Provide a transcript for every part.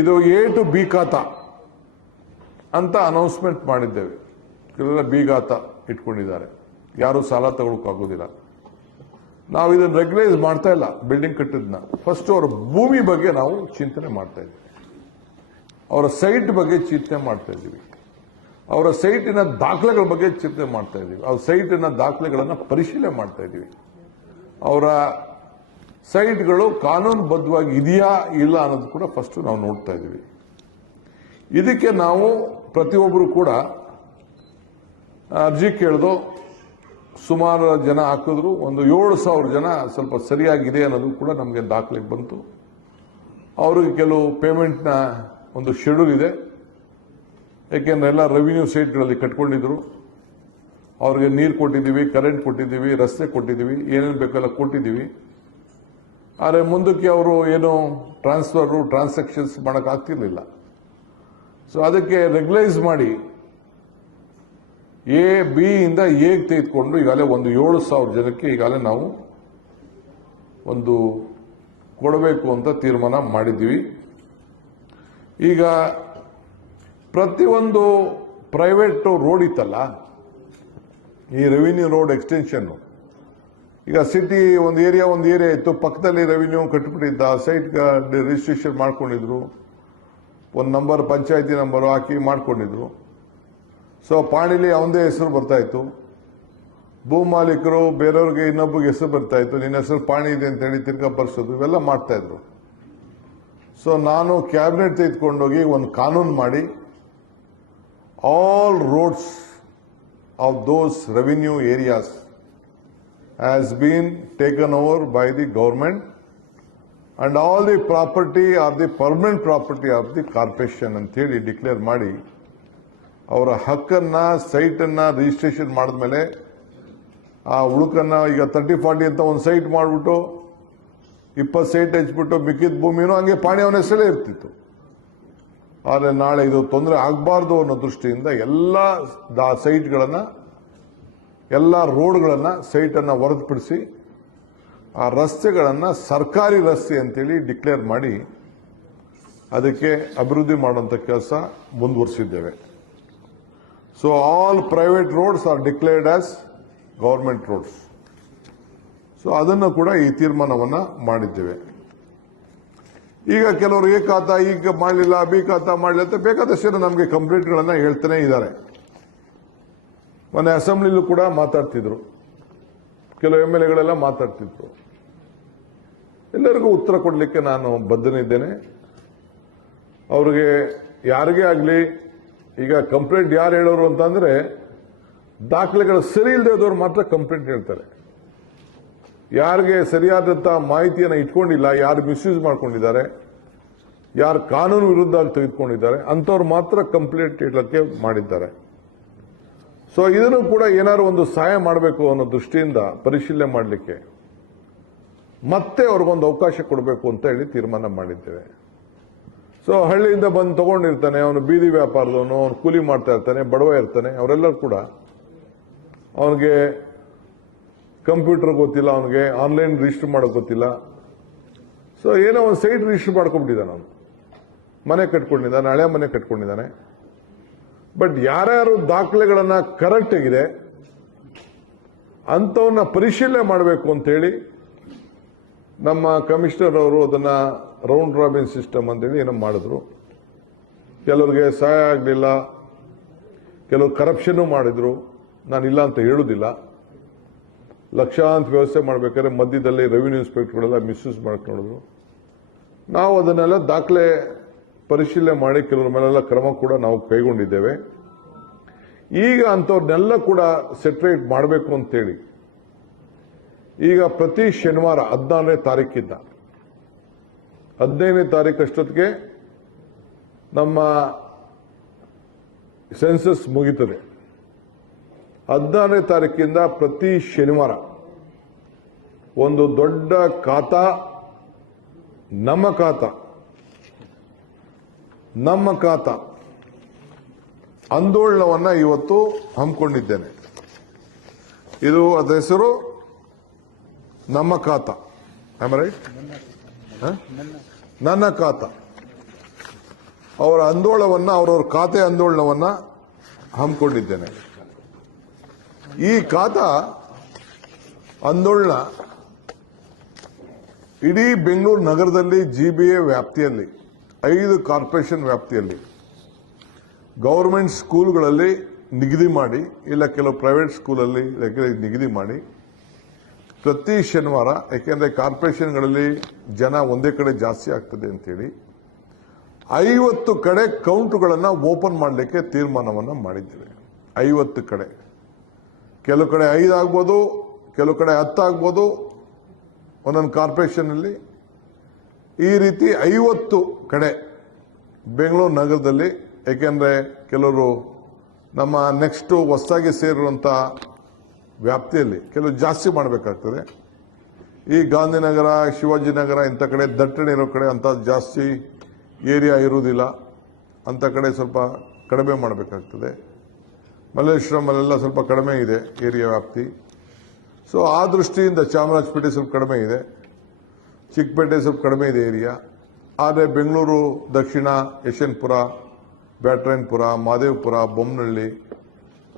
ಇದು A to B ಖಾತಾ ಅಂತ ಅನೌನ್ಸ್ಮೆಂಟ್ ಮಾಡಿದ್ದೇವೆ. ಕೆಲವೆಲ್ಲ ಬಿ ಖಾತಾ ಇಟ್ಕೊಂಡಿದ್ದಾರೆ, ಯಾರು ಸಾಲ ತಗೊಳಕ್ಕಾಗೋದಿಲ್ಲ. ನಾವು ಇದನ್ನು ರೆಗ್ಯುಲೈಸ್ ಮಾಡ್ತಾ ಇಲ್ಲ. ಬಿಲ್ಡಿಂಗ್ ಕಟ್ಟಿದ್ನ ಫಸ್ಟ್ ಅವರ ಭೂಮಿ ಬಗ್ಗೆ ನಾವು ಚಿಂತನೆ ಮಾಡ್ತಾ ಇದ್ದೀವಿ, ಅವರ ಸೈಟ್ ಬಗ್ಗೆ ಚಿಂತನೆ ಮಾಡ್ತಾ ಇದ್ದೀವಿ, ಅವರ ಸೈಟಿನ ದಾಖಲೆಗಳ ಬಗ್ಗೆ ಚಿಂತನೆ ಮಾಡ್ತಾ ಇದ್ದೀವಿ, ಅವ್ರ ಸೈಟಿನ ದಾಖಲೆಗಳನ್ನು ಪರಿಶೀಲನೆ ಮಾಡ್ತಾ ಇದ್ದೀವಿ. ಅವರ ಸೈಟ್ಗಳು ಕಾನೂನುಬದ್ಧವಾಗಿ ಇದೆಯಾ ಇಲ್ಲ ಅನ್ನೋದು ಕೂಡ ಫಸ್ಟ್ ನಾವು ನೋಡ್ತಾ ಇದ್ದೀವಿ. ಇದಕ್ಕೆ ನಾವು ಪ್ರತಿಯೊಬ್ಬರು ಕೂಡ ಅರ್ಜಿ ಕೇಳಿದು ಸುಮಾರು ಜನ ಹಾಕಿದ್ರು. ಒಂದು 7,000 ಜನ ಸ್ವಲ್ಪ ಸರಿಯಾಗಿದೆ ಅನ್ನೋದು ಕೂಡ ನಮಗೆ ದಾಖಲೆಗೆ ಬಂತು. ಅವ್ರಿಗೆ ಕೆಲವು ಪೇಮೆಂಟ್ನ ಒಂದು ಶೆಡ್ಯೂಲ್ ಇದೆ, ಯಾಕೆಂದ್ರೆ ಎಲ್ಲ ರೆವಿನ್ಯೂ ಸೈಟ್ಗಳಲ್ಲಿ ಕಟ್ಕೊಂಡಿದ್ರು. ಅವ್ರಿಗೆ ನೀರು ಕೊಟ್ಟಿದ್ದೀವಿ, ಕರೆಂಟ್ ಕೊಟ್ಟಿದ್ದೀವಿ, ರಸ್ತೆ ಕೊಟ್ಟಿದ್ದೀವಿ, ಏನೇನು ಬೇಕೆಲ್ಲ ಕೊಟ್ಟಿದ್ದೀವಿ. ಆದರೆ ಮುಂದಕ್ಕೆ ಅವರು ಏನು ಟ್ರಾನ್ಸಾಕ್ಷನ್ಸ್ ಮಾಡೋಕ್ಕಾಗ್ತಿರ್ಲಿಲ್ಲ. ಸೊ ಅದಕ್ಕೆ ರೆಗ್ಯುಲೈಸ್ ಮಾಡಿ ಎ ಬಿ ಇಂದ ಎಗೆ ತೆಗೆದುಕೊಂಡು ಈಗಾಗಲೇ ಒಂದು 7,000 ಜನಕ್ಕೆ ಈಗಾಗಲೇ ನಾವು ಒಂದು ಕೊಡಬೇಕು ಅಂತ ತೀರ್ಮಾನ ಮಾಡಿದ್ದೀವಿ. ಈಗ ಪ್ರತಿಯೊಂದು ಪ್ರೈವೇಟ್ ರೋಡ್ ಇತ್ತಲ್ಲ, ಈ ರೆವಿನ್ಯೂ ರೋಡ್ ಎಕ್ಸ್ಟೆನ್ಷನ್, ಈಗ ಸಿಟಿ ಒಂದು ಏರಿಯಾ ಇತ್ತು, ಪಕ್ಕದಲ್ಲಿ ರೆವಿನ್ಯೂ ಕಟ್ಟಿಬಿಟ್ಟಿದ್ದ, ಸೈಟ್ ರಿಜಿಸ್ಟ್ರೇಷನ್ ಮಾಡ್ಕೊಂಡಿದ್ರು, ಒಂದು ನಂಬರ್ ಪಂಚಾಯತಿ ನಂಬರ್ ಹಾಕಿ ಮಾಡ್ಕೊಂಡಿದ್ರು. ಸೊ ಪಾಣಿಲಿ ಅವಂದೇ ಹೆಸರು ಬರ್ತಾ ಇತ್ತು, ಭೂ ಮಾಲೀಕರು ಬೇರೆಯವ್ರಿಗೆ ಇನ್ನೊಬ್ಬರಿಗೆ ಹೆಸರು ಬರ್ತಾ ಇತ್ತು, ನಿನ್ನ ಹೆಸರು ಪಾಣಿ ಇದೆ ಅಂತ ಹೇಳಿ ತಿರ್ಗಾ ಬರ್ಸೋದು, ಇವೆಲ್ಲ ಮಾಡ್ತಾ ಇದ್ರು. ಸೊ ನಾನು ಕ್ಯಾಬಿನೆಟ್ ತೆಗೆದುಕೊಂಡೋಗಿ ಒಂದು ಕಾನೂನು ಮಾಡಿ all roads of those revenue areas has been taken over by the government and all the property or the permanent property of the corporation ಅಂತೇಳಿ ಡಿಕ್ಲೇರ್ ಮಾಡಿ ಅವರ ಹಕ್ಕನ್ನ ಸೈಟನ್ನು ರಿಜಿಸ್ಟ್ರೇಷನ್ ಮಾಡಿದ್ಮೇಲೆ ಆ ಉಳುಕನ್ನ ಈಗ 30-40 ಅಂತ ಒಂದು ಸೈಟ್ ಮಾಡಿಬಿಟ್ಟು 20 ಸೈಟ್ ಹಚ್ಬಿಟ್ಟು ಮಿಕ್ಕಿದ ಭೂಮಿನೂ ಹಂಗೆ ಪಾಣಿ ಅವನ ಹೆಸರೇ ಇರ್ತಿತ್ತು. ಆದರೆ ನಾಳೆ ಇದು ತೊಂದರೆ ಆಗಬಾರ್ದು ಅನ್ನೋ ದೃಷ್ಟಿಯಿಂದ ಎಲ್ಲ ಸೈಟ್ಗಳನ್ನು, ಎಲ್ಲ ರೋಡ್ಗಳನ್ನು, ಸೈಟನ್ನು ಹೊರತುಪಡಿಸಿ ಆ ರಸ್ತೆಗಳನ್ನು ಸರ್ಕಾರಿ ರಸ್ತೆ ಅಂತೇಳಿ ಡಿಕ್ಲೇರ್ ಮಾಡಿ ಅದಕ್ಕೆ ಅಭಿವೃದ್ಧಿ ಮಾಡುವಂಥ ಕೆಲಸ ಮುಂದುವರಿಸಿದ್ದೇವೆ. So all private roads are declared as government roads. So ಅದನ್ನು ಕೂಡ ಈ ತೀರ್ಮಾನವನ್ನು ಮಾಡಿದ್ದೇವೆ. ಈಗ ಕೆಲವರು ಎ ಖಾತಾ ಈಗ ಮಾಡಲಿಲ್ಲ, ಬಿ ಖಾತಾ ಮಾಡಲಿಲ್ಲ ಅಂತ ಬೇಕಾದಷ್ಟು ನಮಗೆ ಕಂಪ್ಲೇಂಟ್ಗಳನ್ನು ಹೇಳ್ತಾನೆ ಇದ್ದಾರೆ. ಮೊನ್ನೆ ಅಸೆಂಬ್ಲಿಲೂ ಕೂಡ ಮಾತಾಡ್ತಿದ್ರು, ಕೆಲವು MLAಗಳೆಲ್ಲ ಮಾತಾಡ್ತಿದ್ರು. ಎಲ್ಲರಿಗೂ ಉತ್ತರ ಕೊಡಲಿಕ್ಕೆ ನಾನು ಬದ್ಧನಿದ್ದೇನೆ. ಅವ್ರಿಗೆ ಯಾರಿಗೇ ಆಗಲಿ, ಈಗ ಕಂಪ್ಲೇಂಟ್ ಯಾರು ಹೇಳೋರು ಅಂತಂದ್ರೆ ದಾಖಲೆಗಳು ಸರಿ ಇಲ್ಲದೆ ಇದ್ದವ್ರು ಮಾತ್ರ ಕಂಪ್ಲೇಂಟ್ ಹೇಳ್ತಾರೆ. ಯಾರಿಗೆ ಸರಿಯಾದಂಥ ಮಾಹಿತಿಯನ್ನು ಇಟ್ಕೊಂಡಿಲ್ಲ, ಯಾರು ಮಿಸ್ಯೂಸ್ ಮಾಡ್ಕೊಂಡಿದ್ದಾರೆ, ಯಾರು ಕಾನೂನು ವಿರುದ್ಧ ತೆಗೆದುಕೊಂಡಿದ್ದಾರೆ ಅಂಥವ್ರು ಮಾತ್ರ ಕಂಪ್ಲೇಂಟ್ ಹೇಳಕ್ಕೆ ಮಾಡಿದ್ದಾರೆ. ಸೊ ಇದನ್ನು ಕೂಡ ಏನಾದ್ರು ಒಂದು ಸಹಾಯ ಮಾಡಬೇಕು ಅನ್ನೋ ದೃಷ್ಟಿಯಿಂದ ಪರಿಶೀಲನೆ ಮಾಡಲಿಕ್ಕೆ ಮತ್ತೆ ಅವ್ರಿಗೊಂದು ಅವಕಾಶ ಕೊಡಬೇಕು ಅಂತ ಹೇಳಿ ತೀರ್ಮಾನ ಮಾಡಿದ್ದೇವೆ. ಸೊ ಹಳ್ಳಿಯಿಂದ ಬಂದು ತಗೊಂಡಿರ್ತಾನೆ, ಅವನು ಬೀದಿ ವ್ಯಾಪಾರದವನು, ಅವನು ಕೂಲಿ ಮಾಡ್ತಾ ಇರ್ತಾನೆ, ಬಡವ ಇರ್ತಾನೆ, ಅವರೆಲ್ಲರೂ ಕೂಡ ಅವನಿಗೆ ಕಂಪ್ಯೂಟರ್ ಗೊತ್ತಿಲ್ಲ, ಅವನಿಗೆ ಆನ್ಲೈನ್ ರಿಜಿಸ್ಟರ್ ಮಾಡೋಕೆ ಗೊತ್ತಿಲ್ಲ. ಸೊ ಏನೋ ಒಂದು ಸೈಟ್ ರಿಜಿಸ್ಟರ್ ಮಾಡ್ಕೊಂಡ್ಬಿಟ್ಟಿದ್ದಾನೆ, ಅವನು ಮನೆ ಕಟ್ಕೊಂಡಿದ್ದಾನೆ, ಹಳೆ ಮನೆ ಕಟ್ಕೊಂಡಿದ್ದಾನೆ. ಬಟ್ ಯಾರ್ಯಾರು ದಾಖಲೆಗಳನ್ನ ಕರೆಕ್ಟ್ ಆಗಿದೆ ಅಂಥವನ್ನ ಪರಿಶೀಲನೆ ಮಾಡಬೇಕು ಅಂತೇಳಿ ನಮ್ಮ ಕಮಿಷನರ್ ಅವರು ಅದನ್ನ ರೌಂಡ್ ರಾಬಿನ್ ಸಿಸ್ಟಮ್ ಅಂತೇಳಿ ಏನೋ ಮಾಡಿದ್ರು. ಕೆಲವ್ರಿಗೆ ಸಹಾಯ ಆಗಲಿಲ್ಲ, ಕೆಲವರು ಕರಪ್ಷನ್ ಮಾಡಿದ್ರು. ನಾನಿಲ್ಲ ಅಂತ ಹೇಳುವುದಿಲ್ಲ. ಲಕ್ಷಾಂತರ ವ್ಯವಸ್ಥೆ ಮಾಡಬೇಕಾದ್ರೆ ಮಧ್ಯದಲ್ಲಿ ರೆವಿನ್ಯೂ ಇನ್ಸ್ಪೆಕ್ಟರ್ಗಳೆಲ್ಲ ಮಿಸ್ಯೂಸ್ ಮಾಡಕ್ಕೆ ನೋಡಿದ್ರು. ನಾವು ಅದನ್ನೆಲ್ಲ ದಾಖಲೆ ಪರಿಶೀಲನೆ ಮಾಡಿ ಕೆಲವರ ಮೇಲೆಲ್ಲ ಕ್ರಮ ಕೂಡ ನಾವು ಕೈಗೊಂಡಿದ್ದೇವೆ. ಈಗ ಅಂಥವ್ರನ್ನೆಲ್ಲ ಕೂಡ ಸೆಟ್ರೇಟ್ ಮಾಡಬೇಕು ಅಂತೇಳಿ ಈಗ ಪ್ರತಿ ಶನಿವಾರ 14ನೇ ತಾರೀಕಿಂದ 15ನೇ ತಾರೀಕು ಅಷ್ಟೊತ್ತಿಗೆ ನಮ್ಮ ಸೆನ್ಸಸ್ ಮುಗಿತದೆ. 16ನೇ ತಾರೀಕಿಂದ ಪ್ರತಿ ಶನಿವಾರ ಒಂದು ದೊಡ್ಡ ಖಾತಾ, ನಮ್ಮ ಖಾತಾ ಆಂದೋಲನವನ್ನ ಇವತ್ತು ಹಮ್ಮಿಕೊಂಡಿದ್ದೇನೆ. ಇದು ಅದರ ಹೆಸರು ನಮ್ಮ ಖಾತಾ. ರೈಟ್, ನನ್ನ ಖಾತಾ. ಅವರ ಆಂದೋಲನವನ್ನ ಅವರವರ ಖಾತೆ ಆಂದೋಲನವನ್ನ ಹಮ್ಮಿಕೊಂಡಿದ್ದೇನೆ. ಈ ಖಾತಾ ಆಂದೋಲನ ಇಡೀ ಬೆಂಗಳೂರು ನಗರದಲ್ಲಿ ಜಿಬಿಎ ವ್ಯಾಪ್ತಿಯಲ್ಲಿ 5 ಕಾರ್ಪೊರೇಷನ್ ವ್ಯಾಪ್ತಿಯಲ್ಲಿ ಗವರ್ಮೆಂಟ್ ಸ್ಕೂಲ್ಗಳಲ್ಲಿ ನಿಗದಿ ಮಾಡಿ, ಇಲ್ಲ ಕೆಲವು ಪ್ರೈವೇಟ್ ಸ್ಕೂಲಲ್ಲಿ ನಿಗದಿ ಮಾಡಿ ಪ್ರತಿ ಶನಿವಾರ, ಯಾಕೆಂದ್ರೆ ಕಾರ್ಪೊರೇಷನ್ಗಳಲ್ಲಿ ಜನ ಒಂದೇ ಕಡೆ ಜಾಸ್ತಿ ಆಗ್ತದೆ ಅಂತೇಳಿ 50 ಕಡೆ ಕೌಂಟ್ಗಳನ್ನು ಓಪನ್ ಮಾಡಲಿಕ್ಕೆ ತೀರ್ಮಾನವನ್ನು ಮಾಡಿದ್ದೇವೆ. 50 ಕಡೆ, ಕೆಲವು ಕಡೆ 5 ಆಗ್ಬೋದು, ಕೆಲವು ಕಡೆ 10 ಆಗ್ಬೋದು ಒಂದೊಂದು ಕಾರ್ಪೊರೇಷನ್ ಅಲ್ಲಿ. ಈ ರೀತಿ 50 ಕಡೆ ಬೆಂಗಳೂರು ನಗರದಲ್ಲಿ, ಏಕೆಂದ್ರೆ ಕೆಲವರು ನಮ್ಮ ನೆಕ್ಸ್ಟ್ ಹೊಸದಾಗಿ ಸೇರಿರುವಂತ ವ್ಯಾಪ್ತಿಯಲ್ಲಿ ಕೆಲವು ಜಾಸ್ತಿ ಮಾಡಬೇಕಾಗ್ತದೆ. ಈ ಗಾಂಧಿನಗರ, ಶಿವಾಜಿನಗರ ಇಂಥ ಕಡೆ ದಟ್ಟಣೆ ಇರೋ ಕಡೆ ಅಂತ ಜಾಸ್ತಿ ಏರಿಯಾ ಇರುವುದಿಲ್ಲ, ಅಂತ ಕಡೆ ಸ್ವಲ್ಪ ಕಡಿಮೆ ಮಾಡಬೇಕಾಗ್ತದೆ. ಮಲ್ಲೇಶ್ವರಮಲ್ಲೆಲ್ಲ ಸ್ವಲ್ಪ ಕಡಿಮೆ ಇದೆ ಏರಿಯಾ ವ್ಯಾಪ್ತಿ. ಸೊ ಆ ದೃಷ್ಟಿಯಿಂದ ಚಾಮರಾಜಪೇಟೆ ಸ್ವಲ್ಪ ಕಡಿಮೆ ಇದೆ, ಚಿಕ್ಕಪೇಟೆ ಸ್ವಲ್ಪ ಕಡಿಮೆ ಇದೆ ಏರಿಯಾ. ಆದರೆ ಬೆಂಗಳೂರು ದಕ್ಷಿಣ, ಯಶವಂತಪುರ, ಬ್ಯಾಟರಾಯನಪುರ, ಮಹದೇವಪುರ, ಬೊಮ್ಮನಹಳ್ಳಿ,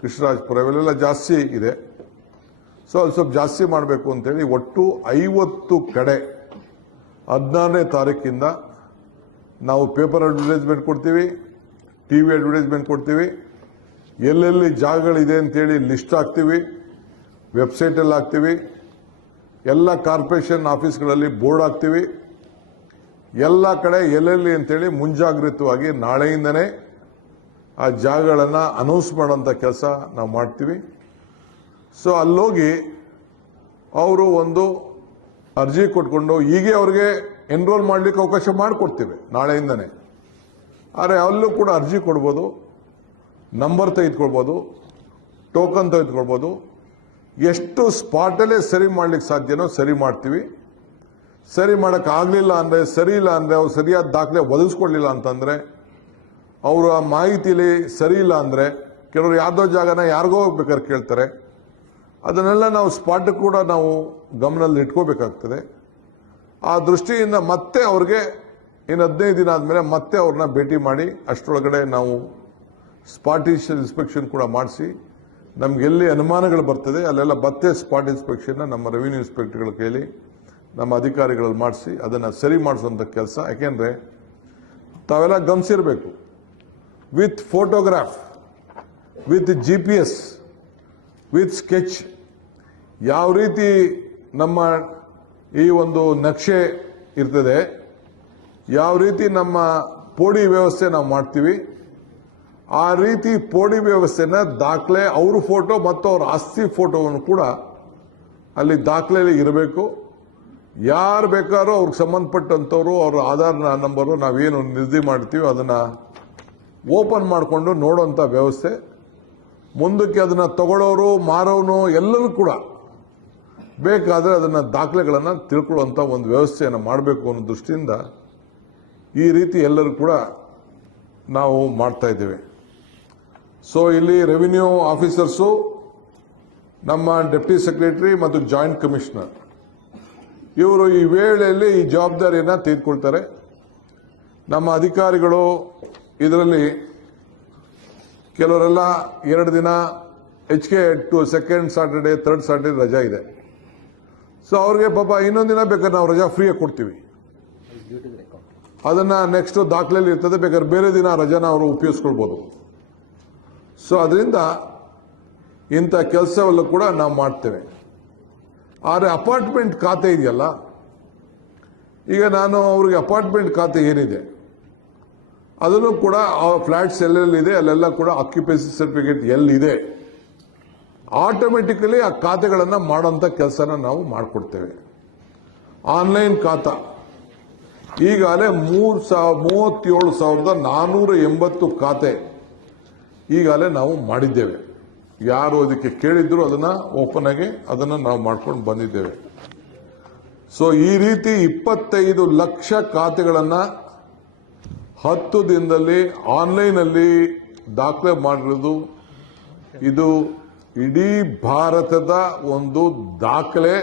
ಕೃಷ್ಣರಾಜಪುರ ಇವೆಲ್ಲ ಜಾಸ್ತಿ ಇದೆ. ಸೊ ಅದು ಸ್ವಲ್ಪ ಜಾಸ್ತಿ ಮಾಡಬೇಕು ಅಂತೇಳಿ ಒಟ್ಟು 50 ಕಡೆ 16ನೇ ತಾರೀಕಿಂದ ನಾವು ಪೇಪರ್ ಅಡ್ವರ್ಟೈಸ್ಮೆಂಟ್ ಕೊಡ್ತೀವಿ, ಟಿವಿ ಅಡ್ವರ್ಟೈಸ್ಮೆಂಟ್ ಕೊಡ್ತೀವಿ, ಎಲ್ಲೆಲ್ಲಿ ಜಾಗಗಳಿದೆ ಅಂತೇಳಿ ಲಿಸ್ಟ್ ಹಾಕ್ತೀವಿ, ವೆಬ್ಸೈಟಲ್ಲಿ ಹಾಕ್ತೀವಿ, ಎಲ್ಲ ಕಾರ್ಪೊರೇಷನ್ ಆಫೀಸ್ಗಳಲ್ಲಿ ಬೋರ್ಡ್ ಹಾಕ್ತೀವಿ. ಎಲ್ಲ ಕಡೆ ಎಲ್ಲೆಲ್ಲಿ ಅಂತೇಳಿ ಮುಂಜಾಗ್ರತವಾಗಿ ನಾಳೆಯಿಂದನೇ ಆ ಜಾಗಗಳನ್ನು ಅನೌನ್ಸ್ ಮಾಡೋಂಥ ಕೆಲಸ ನಾವು ಮಾಡ್ತೀವಿ. ಸೊ ಅಲ್ಲೋಗಿ ಅವರು ಒಂದು ಅರ್ಜಿ ಕೊಟ್ಕೊಂಡು ಹೀಗೆ ಅವ್ರಿಗೆ ಎನ್ರೋಲ್ ಮಾಡಲಿಕ್ಕೆ ಅವಕಾಶ ಮಾಡಿಕೊಡ್ತೀವಿ ನಾಳೆಯಿಂದನೇ. ಆದರೆ ಅಲ್ಲೂ ಕೂಡ ಅರ್ಜಿ ಕೊಡ್ಬೋದು, ನಂಬರ್ ತೆಗೆದುಕೊಳ್ಬೋದು, ಟೋಕನ್ ತೆಗೆದುಕೊಳ್ಬೋದು. ಎಷ್ಟು ಸ್ಪಾಟಲ್ಲೇ ಸರಿ ಮಾಡ್ಲಿಕ್ಕೆ ಸಾಧ್ಯನೋ ಸರಿ ಮಾಡ್ತೀವಿ. ಸರಿ ಮಾಡೋಕ್ಕಾಗಲಿಲ್ಲ ಅಂದರೆ, ಸರಿ ಇಲ್ಲ ಅಂದರೆ, ಅವ್ರು ಸರಿಯಾದ ದಾಖಲೆ ಒದಗಿಸ್ಕೊಡ್ಲಿಲ್ಲ ಅಂತಂದರೆ, ಅವರು ಆ ಮಾಹಿತಿಲಿ ಸರಿ ಇಲ್ಲ ಅಂದರೆ, ಕೆಲವರು ಯಾರ್ದೋ ಜಾಗನ ಯಾರಿಗೋ ಬೇಕಾದ್ರೆ ಕೇಳ್ತಾರೆ. ಅದನ್ನೆಲ್ಲ ನಾವು ಸ್ಪಾಟ್ ಕೂಡ ನಾವು ಗಮನದಲ್ಲಿ ಇಟ್ಕೋಬೇಕಾಗ್ತದೆ. ಆ ದೃಷ್ಟಿಯಿಂದ ಮತ್ತೆ ಅವ್ರಿಗೆ ಇನ್ನು 15 ದಿನ ಆದಮೇಲೆ ಮತ್ತೆ ಅವ್ರನ್ನ ಭೇಟಿ ಮಾಡಿ ಅಷ್ಟರೊಳಗಡೆ ನಾವು ಸ್ಪಾಟ್ ಇನ್ಸ್ಪೆಕ್ಷನ್ ಕೂಡ ಮಾಡಿಸಿ, ನಮ್ಗೆಲ್ಲಿ ಅನುಮಾನಗಳು ಬರ್ತದೆ ಅಲ್ಲೆಲ್ಲ ಮತ್ತೆ ಸ್ಪಾಟ್ ಇನ್ಸ್ಪೆಕ್ಷನ್ನ ನಮ್ಮ ರೆವಿನ್ಯೂ ಇನ್ಸ್ಪೆಕ್ಟರ್ಗಳ ಕೈಲಿ, ನಮ್ಮ ಅಧಿಕಾರಿಗಳಲ್ಲಿ ಮಾಡಿಸಿ ಅದನ್ನು ಸರಿ ಮಾಡಿಸುವಂಥ ಕೆಲಸ. ಯಾಕೆಂದರೆ ತಾವೆಲ್ಲ ಗಮನಿಸಿರಬೇಕು, with photograph, with GPS, with sketch ಯಾವ ರೀತಿ ನಮ್ಮ ಈ ಒಂದು ನಕ್ಷೆ ಇರ್ತದೆ, ಯಾವ ರೀತಿ ನಮ್ಮ ಪೋಡಿ ವ್ಯವಸ್ಥೆ ನಾವು ಮಾಡ್ತೀವಿ, ಆ ರೀತಿ ಪೋಡಿ ವ್ಯವಸ್ಥೆನ ದಾಖಲೆ, ಅವ್ರ ಫೋಟೋ ಮತ್ತು ಅವ್ರ ಆಸ್ತಿ ಫೋಟೋವನ್ನು ಕೂಡ ಅಲ್ಲಿ ದಾಖಲೆಯಲ್ಲಿ ಇರಬೇಕು. ಯಾರು ಬೇಕಾದ್ರೂ ಅವ್ರಿಗೆ ಸಂಬಂಧಪಟ್ಟಂಥವ್ರು ಅವ್ರ ಆಧಾರ್ ನಂಬರು ನಾವೇನು ನಿಗದಿ ಮಾಡ್ತೀವಿ ಅದನ್ನು ಓಪನ್ ಮಾಡಿಕೊಂಡು ನೋಡೋಂಥ ವ್ಯವಸ್ಥೆ. ಮುಂದಕ್ಕೆ ಅದನ್ನು ತಗೊಳ್ಳೋರು, ಮಾರೋನು ಎಲ್ಲರೂ ಕೂಡ ಬೇಕಾದರೆ ಅದನ್ನು ದಾಖಲೆಗಳನ್ನು ತಿಳ್ಕೊಳ್ಳುವಂಥ ಒಂದು ವ್ಯವಸ್ಥೆಯನ್ನು ಮಾಡಬೇಕು ಅನ್ನೋ ದೃಷ್ಟಿಯಿಂದ ಈ ರೀತಿ ಎಲ್ಲರೂ ಕೂಡ ನಾವು ಮಾಡ್ತಾ ಇದ್ದೇವೆ. ಸೊ ಇಲ್ಲಿ ರೆವಿನ್ಯೂ ಆಫೀಸರ್ಸು, ನಮ್ಮ ಡೆಪ್ಟಿ ಸೆಕ್ರೆಟರಿ ಮತ್ತು ಜಾಯಿಂಟ್ ಕಮಿಷನರ್ ಇವರು ಈ ವೇಳೆಯಲ್ಲಿ ಈ ಜವಾಬ್ದಾರಿಯನ್ನು ತೆಗೆದುಕೊಳ್ತಾರೆ. ನಮ್ಮ ಅಧಿಕಾರಿಗಳು ಇದರಲ್ಲಿ ಕೆಲವರೆಲ್ಲ 2 ದಿನ ಹೆಚ್ಚಿಗೆ, ಸೆಕೆಂಡ್ ಸಾಟರ್ಡೆ, ಥರ್ಡ್ ಸಾಟರ್ಡೆ ರಜಾ ಇದೆ. ಸೊ ಅವ್ರಿಗೆ ಪಾಪ ಇನ್ನೊಂದು ದಿನ ಬೇಕಾದ್ರೆ ನಾವು ರಜಾ ಫ್ರೀಯಾಗಿ ಕೊಡ್ತೀವಿ. ಅದನ್ನ ನೆಕ್ಸ್ಟ್ ದಾಖಲೆಯಲ್ಲಿ ಇರ್ತದೆ, ಬೇಕಾದ್ರೆ ಬೇರೆ ದಿನ ರಜಾನ ಅವರು ಉಪಯೋಗಿಸ್ಕೊಳ್ಬೋದು. ಸೊ ಅದರಿಂದ ಇಂಥ ಕೆಲಸವೆಲ್ಲ ಕೂಡ ನಾವು ಮಾಡ್ತೇವೆ. ಆದರೆ ಅಪಾರ್ಟ್ಮೆಂಟ್ ಖಾತೆ ಇದೆಯಲ್ಲ, ಈಗ ನಾನು ಅವ್ರಿಗೆ ಅಪಾರ್ಟ್ಮೆಂಟ್ ಖಾತೆ ಏನಿದೆ ಅದನ್ನು ಕೂಡ ಆ ಫ್ಲಾಟ್ಸ್ ಎಲ್ಲೆಲ್ಲಿದೆ ಅಲ್ಲೆಲ್ಲ ಕೂಡ ಆಕ್ಯುಪೆನ್ಸಿ ಸರ್ಟಿಫಿಕೇಟ್ ಎಲ್ಲಿದೆ ಆಟೋಮೆಟಿಕಲಿ ಆ ಖಾತೆಗಳನ್ನು ಮಾಡೋಂಥ ಕೆಲಸನ ನಾವು ಮಾಡಿಕೊಡ್ತೇವೆ. ಆನ್ಲೈನ್ ಖಾತಾ ಈಗಾಗಲೇ 37,480 ಖಾತೆ ಈಗಾಗಲೇ ನಾವು ಮಾಡಿದ್ದೇವೆ. ಯಾರು ಅದಕ್ಕೆ ಕೇಳಿದ್ರು ಅದನ್ನ ಓಪನ್ ಆಗಿ ಅದನ್ನು ನಾವು ಮಾಡ್ಕೊಂಡು ಬಂದಿದ್ದೇವೆ. ಸೊ ಈ ರೀತಿ 25 ಲಕ್ಷ ಖಾತೆಗಳನ್ನು 10 ದಿನದಲ್ಲಿ ಆನ್ಲೈನಲ್ಲಿ ದಾಖಲೆ ಮಾಡಿರೋದು ಇದು ಇಡೀ ಭಾರತದ ಒಂದು ದಾಖಲೆ.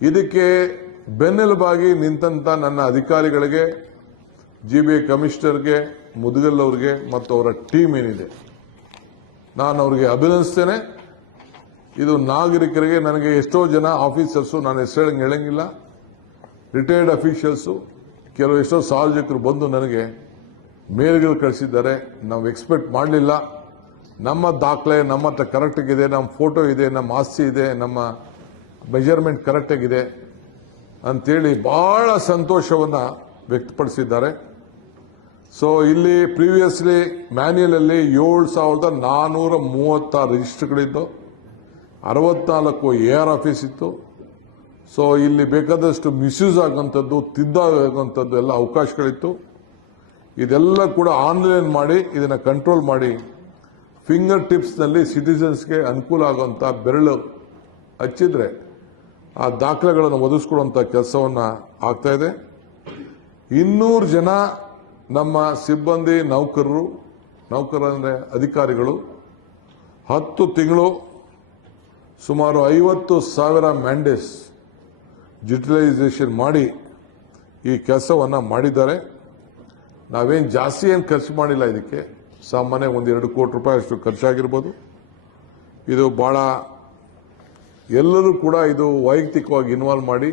ಇದಕ್ಕೆ ಬೆನ್ನೆಲುಬಾಗಿ ನಿಂತಂತ ನನ್ನ ಅಧಿಕಾರಿಗಳಿಗೆ GBA ಕಮಿಷನರ್ಗೆ, ಮುದಗಲ್ ಅವ್ರಿಗೆ ಮತ್ತು ಅವರ ಟೀಮ್ ಏನಿದೆ, ನಾನು ಅವ್ರಿಗೆ ಅಭಿನಂದಿಸ್ತೇನೆ. ಇದು ನಾಗರಿಕರಿಗೆ, ನನಗೆ ಎಷ್ಟೋ ಜನ ಆಫೀಸರ್ಸು, ನಾನು ಹೆಸರು ಹೇಳಂಗಿಲ್ಲ, ರಿಟೈರ್ಡ್ ಅಫಿಷಿಯಲ್ಸು, ಕೆಲವು ಎಷ್ಟೋ ಸಾರ್ವಜನಿಕರು ಬಂದು ನನಗೆ ಮೇಲ್ಗಳು ಕಳಿಸಿದ್ದಾರೆ. ನಾವು ಎಕ್ಸ್ಪೆಕ್ಟ್ ಮಾಡಲಿಲ್ಲ, ನಮ್ಮ ದಾಖಲೆ ನಮ್ಮ ಹತ್ರ ಕರೆಕ್ಟಾಗಿದೆ, ನಮ್ಮ ಫೋಟೋ ಇದೆ, ನಮ್ಮ ಆಸ್ತಿ ಇದೆ, ನಮ್ಮ ಮೆಜರ್ಮೆಂಟ್ ಕರೆಕ್ಟಾಗಿದೆ ಅಂತೇಳಿ ಬಹಳ ಸಂತೋಷವನ್ನು ವ್ಯಕ್ತಪಡಿಸಿದ್ದಾರೆ. ಸೊ ಇಲ್ಲಿ ಪ್ರೀವಿಯಸ್ಲಿ ಮ್ಯಾನ್ಯಲ್ ಅಲ್ಲಿ 7,436 ರಿಜಿಸ್ಟರ್ಗಳಿದ್ದು, 64 AR ಆಫೀಸ್ ಇತ್ತು. ಸೊ ಇಲ್ಲಿ ಬೇಕಾದಷ್ಟು ಮಿಸ್ಯೂಸ್ ಆಗುವಂಥದ್ದು, ತಿದ್ದಾಗುವಂಥದ್ದು ಎಲ್ಲ ಅವಕಾಶಗಳಿತ್ತು. ಇದೆಲ್ಲ ಕೂಡ ಆನ್ಲೈನ್ ಮಾಡಿ ಇದನ್ನು ಕಂಟ್ರೋಲ್ ಮಾಡಿ ಫಿಂಗರ್ ಟಿಪ್ಸ್ನಲ್ಲಿ ಸಿಟಿಸನ್ಸ್ಗೆ ಅನುಕೂಲ ಆಗುವಂಥ ಬೆರಳು ಹಚ್ಚಿದ್ರೆ ಆ ದಾಖಲೆಗಳನ್ನು ಒದಗಿಸ್ಕೊಡುವಂಥ ಕೆಲಸವನ್ನು ಆಗ್ತಾ ಇದೆ. 200 ಜನ ನಮ್ಮ ಸಿಬ್ಬಂದಿ ನೌಕರರಂದ್ರೆ ಅಧಿಕಾರಿಗಳು 10 ತಿಂಗಳು ಸುಮಾರು 50,000 ಮ್ಯಾಂಡೇಸ್ ಯುಟಿಲೈಸೇಷನ್ ಮಾಡಿ ಈ ಕೆಲಸವನ್ನು ಮಾಡಿದ್ದಾರೆ. ನಾವೇನು ಜಾಸ್ತಿ ಏನು ಖರ್ಚು ಮಾಡಿಲ್ಲ, ಇದಕ್ಕೆ ಸಾಮಾನ್ಯ 1-2 ಕೋಟಿ ರೂಪಾಯಿ ಅಷ್ಟು ಖರ್ಚಾಗಿರ್ಬೋದು. ಇದು ಬಹಳ ಎಲ್ಲರೂ ಕೂಡ ಇದು ವೈಯಕ್ತಿಕವಾಗಿ ಇನ್ವಾಲ್ವ್ ಮಾಡಿ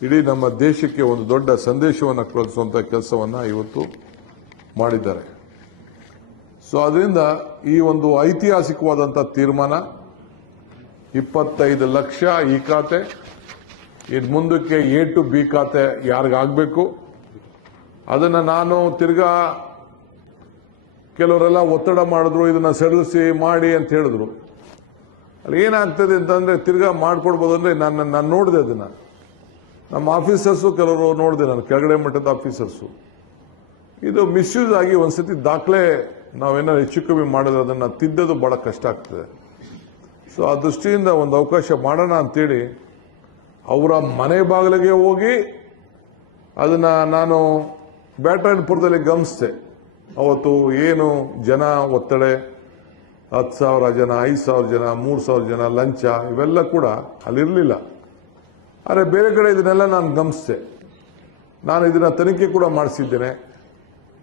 ಇಡೀ ನಮ್ಮ ದೇಶಕ್ಕೆ ಒಂದು ದೊಡ್ಡ ಸಂದೇಶವನ್ನು ಕಳಿಸುವಂಥ ಕೆಲಸವನ್ನು ಇವತ್ತು ಮಾಡಿದ್ದಾರೆ. ಸೊ ಅದರಿಂದ ಈ ಒಂದು ಐತಿಹಾಸಿಕವಾದಂಥ ತೀರ್ಮಾನ 25 ಲಕ್ಷ ಈ ಖಾತೆ, ಇನ್ನು ಮುಂದಕ್ಕೆ A to B ಖಾತೆ ಯಾರಿಗಾಗಬೇಕು ಅದನ್ನು ನಾನು ತಿರ್ಗಾ ಕೆಲವರೆಲ್ಲ ಒತ್ತಡ ಮಾಡಿದ್ರು, ಇದನ್ನ ಸಡಿಲಿಸಿ ಮಾಡಿ ಅಂತ ಹೇಳಿದ್ರು. ಅಲ್ಲಿ ಏನಾಗ್ತದೆ ಅಂತಂದ್ರೆ ತಿರ್ಗಾ ಮಾಡ್ಕೊಡ್ಬೋದು ಅಂದ್ರೆ ನಾನು ನೋಡಿದೆ ಅದನ್ನ, ನಮ್ಮ ಆಫೀಸರ್ಸು ಕೆಲವರು ನೋಡಿದೆ, ನಾನು ಕೆಳಗಡೆ ಮಟ್ಟದ ಆಫೀಸರ್ಸು. ಇದು ಮಿಸ್ಯೂಸ್ ಆಗಿ ಒಂದ್ಸತಿ ದಾಖಲೆ ನಾವೇನಾದ್ರು ಹೆಚ್ಚು ಕಮ್ಮಿ ಮಾಡಿದ್ರೆ ಅದನ್ನ ತಿದ್ದೋದು ಬಹಳ ಕಷ್ಟ ಆಗ್ತದೆ. ಸೊ ಆ ದೃಷ್ಟಿಯಿಂದ ಒಂದು ಅವಕಾಶ ಮಾಡೋಣ ಅಂತೇಳಿ ಅವರ ಮನೆ ಬಾಗಿಲಿಗೆ ಹೋಗಿ ಅದನ್ನ ನಾನು ಬ್ಯಾಟರಾಯನಪುರದಲ್ಲಿ ಗಮನಿಸಿದೆ. ಅವತ್ತು ಏನು ಜನ ಒತ್ತಡ, 10,000 ಜನ, 5,000 ಜನ, 3,000 ಜನ, ಲಂಚ ಇವೆಲ್ಲ ಕೂಡ ಅಲ್ಲಿರಲಿಲ್ಲ. ಆದರೆ ಬೇರೆ ಕಡೆ ಇದನ್ನೆಲ್ಲ ನಾನು ಗಮನಿಸಿದೆ. ನಾನು ಇದನ್ನ ತನಿಖೆ ಕೂಡ ಮಾಡಿಸಿದ್ದೇನೆ.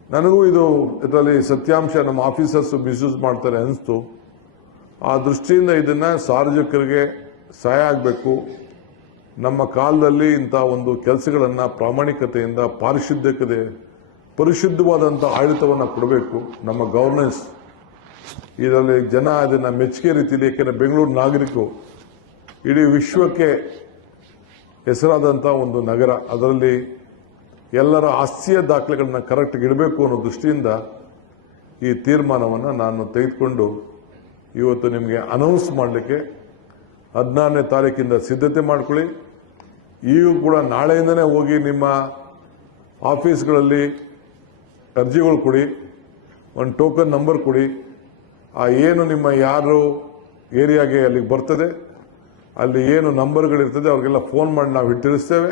ನನಗೂ ಇದರಲ್ಲಿ ಸತ್ಯಾಂಶ ನಮ್ಮ ಆಫೀಸರ್ಸ್ ಮಿಸ್ಯೂಸ್ ಮಾಡ್ತಾರೆ ಅನಿಸ್ತು. ಆ ದೃಷ್ಟಿಯಿಂದ ಇದನ್ನ ಸಾರ್ವಜನಿಕರಿಗೆ ಸಹಾಯ ಆಗಬೇಕು. ನಮ್ಮ ಕಾಲದಲ್ಲಿ ಇಂಥ ಒಂದು ಕೆಲಸಗಳನ್ನು ಪ್ರಾಮಾಣಿಕತೆಯಿಂದ ಪರಿಶುದ್ಧವಾದಂಥ ಆಡಳಿತವನ್ನು ಕೊಡಬೇಕು. ನಮ್ಮ ಗವರ್ನೆನ್ಸ್ ಇದರಲ್ಲಿ ಜನ ಅದನ್ನ ಮೆಚ್ಚುಗೆ ರೀತಿಯಲ್ಲಿ, ಯಾಕೆಂದರೆ ಬೆಂಗಳೂರು ನಾಗರಿಕರು ಇಡೀ ವಿಶ್ವಕ್ಕೆ ಹೆಸರಾದಂಥ ಒಂದು ನಗರ, ಅದರಲ್ಲಿ ಎಲ್ಲರ ಆಸ್ತಿಯ ದಾಖಲೆಗಳನ್ನ ಕರೆಕ್ಟ್ ಇಡಬೇಕು ಅನ್ನೋ ದೃಷ್ಟಿಯಿಂದ ಈ ತೀರ್ಮಾನವನ್ನು ನಾನು ತೆಗೆದುಕೊಂಡು ಇವತ್ತು ನಿಮಗೆ ಅನೌನ್ಸ್ ಮಾಡಲಿಕ್ಕೆ 14ನೇ ತಾರೀಕಿಂದ ಸಿದ್ಧತೆ ಮಾಡ್ಕೊಳ್ಳಿ. ಈಗ ಕೂಡ ನಾಳೆಯಿಂದನೇ ಹೋಗಿ ನಿಮ್ಮ ಆಫೀಸ್ಗಳಲ್ಲಿ ಅರ್ಜಿಗಳು ಕೊಡಿ, ಒಂದು ಟೋಕನ್ ನಂಬರ್ ಕೊಡಿ. ಆ ಏನು ನಿಮ್ಮ ಯಾರು ಏರಿಯಾಗೆ ಅಲ್ಲಿಗೆ ಬರ್ತದೆ, ಅಲ್ಲಿ ಏನು ನಂಬರ್ಗಳಿರ್ತದೆ ಅವ್ರಿಗೆಲ್ಲ ಫೋನ್ ಮಾಡಿ ನಾವು ತಿಳಿಸ್ತೇವೆ.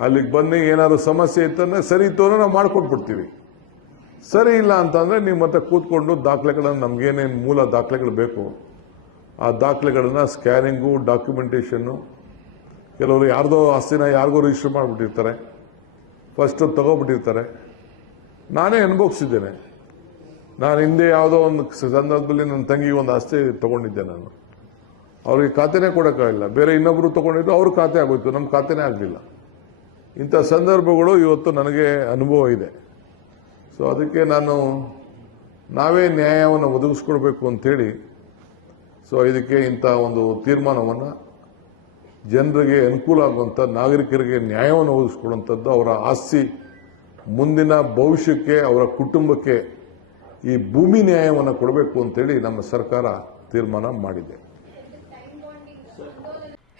ಅಲ್ಲಿಗೆ ಬನ್ನಿ, ಏನಾದ್ರು ಸಮಸ್ಯೆ ಇತ್ತಂದ್ರೆ ಸರಿ ಇತ್ತು ಅಂದ್ರೆ ನಾವು ಮಾಡ್ಕೊಟ್ಬಿಡ್ತೀವಿ. ಸರಿ ಇಲ್ಲ ಅಂತಂದ್ರೆ ನೀವು ಮತ್ತೆ ಕೂತ್ಕೊಂಡು ದಾಖಲೆಗಳನ್ನು, ನಮ್ಗೇನೇನು ಮೂಲ ದಾಖಲೆಗಳು ಬೇಕು ಆ ದಾಖಲೆಗಳನ್ನ ಸ್ಕ್ಯಾನಿಂಗು, ಡಾಕ್ಯುಮೆಂಟೇಷನ್ನು, ಕೆಲವರು ಯಾರ್ದೋ ಆಸ್ತಿನ ಯಾರಿಗೋ ರಿಜಿಸ್ಟರ್ ಮಾಡಿಬಿಟ್ಟಿರ್ತಾರೆ, ಫಸ್ಟ್ ತಗೋಬಿಟ್ಟಿರ್ತಾರೆ. ನಾನೇ ಅನುಭವಿಸಿದ್ದೇನೆ. ನಾನು ಹಿಂದೆ ಯಾವುದೋ ಒಂದು ಸಂದರ್ಭದಲ್ಲಿ ನನ್ನ ತಂಗಿ ಒಂದು ಆಸ್ತಿ ತಗೊಂಡಿದ್ದೆ. ನಾನು ಅವ್ರಿಗೆ ಖಾತೆನೇ ಕೊಡೋಕ್ಕಾಗಿಲ್ಲ, ಬೇರೆ ಇನ್ನೊಬ್ರು ತಗೊಂಡಿದ್ದು ಅವ್ರ ಖಾತೆ ಆಗೋಯ್ತು, ನಮ್ಮ ಖಾತೆನೇ ಆಗಲಿಲ್ಲ. ಇಂಥ ಸಂದರ್ಭಗಳು ಇವತ್ತು ನನಗೆ ಅನುಭವ ಇದೆ. ಸೊ ಅದಕ್ಕೆ ನಾವೇ ನ್ಯಾಯವನ್ನು ಒದಗಿಸ್ಕೊಡ್ಬೇಕು ಅಂತೇಳಿ ಸೊ ಇದಕ್ಕೆ ಇಂಥ ಒಂದು ತೀರ್ಮಾನವನ್ನು ಜನರಿಗೆ ಅನುಕೂಲ ಆಗುವಂಥ, ನಾಗರಿಕರಿಗೆ ನ್ಯಾಯವನ್ನು ಒದಗಿಸ್ಕೊಡುವಂಥದ್ದು, ಅವರ ಆಸ್ತಿ ಮುಂದಿನ ಭವಿಷ್ಯಕ್ಕೆ, ಅವರ ಕುಟುಂಬಕ್ಕೆ ಈ ಭೂಮಿ ನ್ಯಾಯವನ್ನು ಕೊಡಬೇಕು ಅಂತೇಳಿ ನಮ್ಮ ಸರ್ಕಾರ ತೀರ್ಮಾನ ಮಾಡಿದೆ.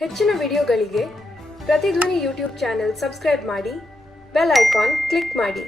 ಹೆಚ್ಚಿನ ವಿಡಿಯೋಗಳಿಗೆ ಪ್ರತಿಧ್ವನಿ ಯೂಟ್ಯೂಬ್ ಚಾನೆಲ್ ಸಬ್ಸ್ಕ್ರೈಬ್ ಮಾಡಿ, ಬೆಲ್ ಐಕಾನ್ ಕ್ಲಿಕ್ ಮಾಡಿ.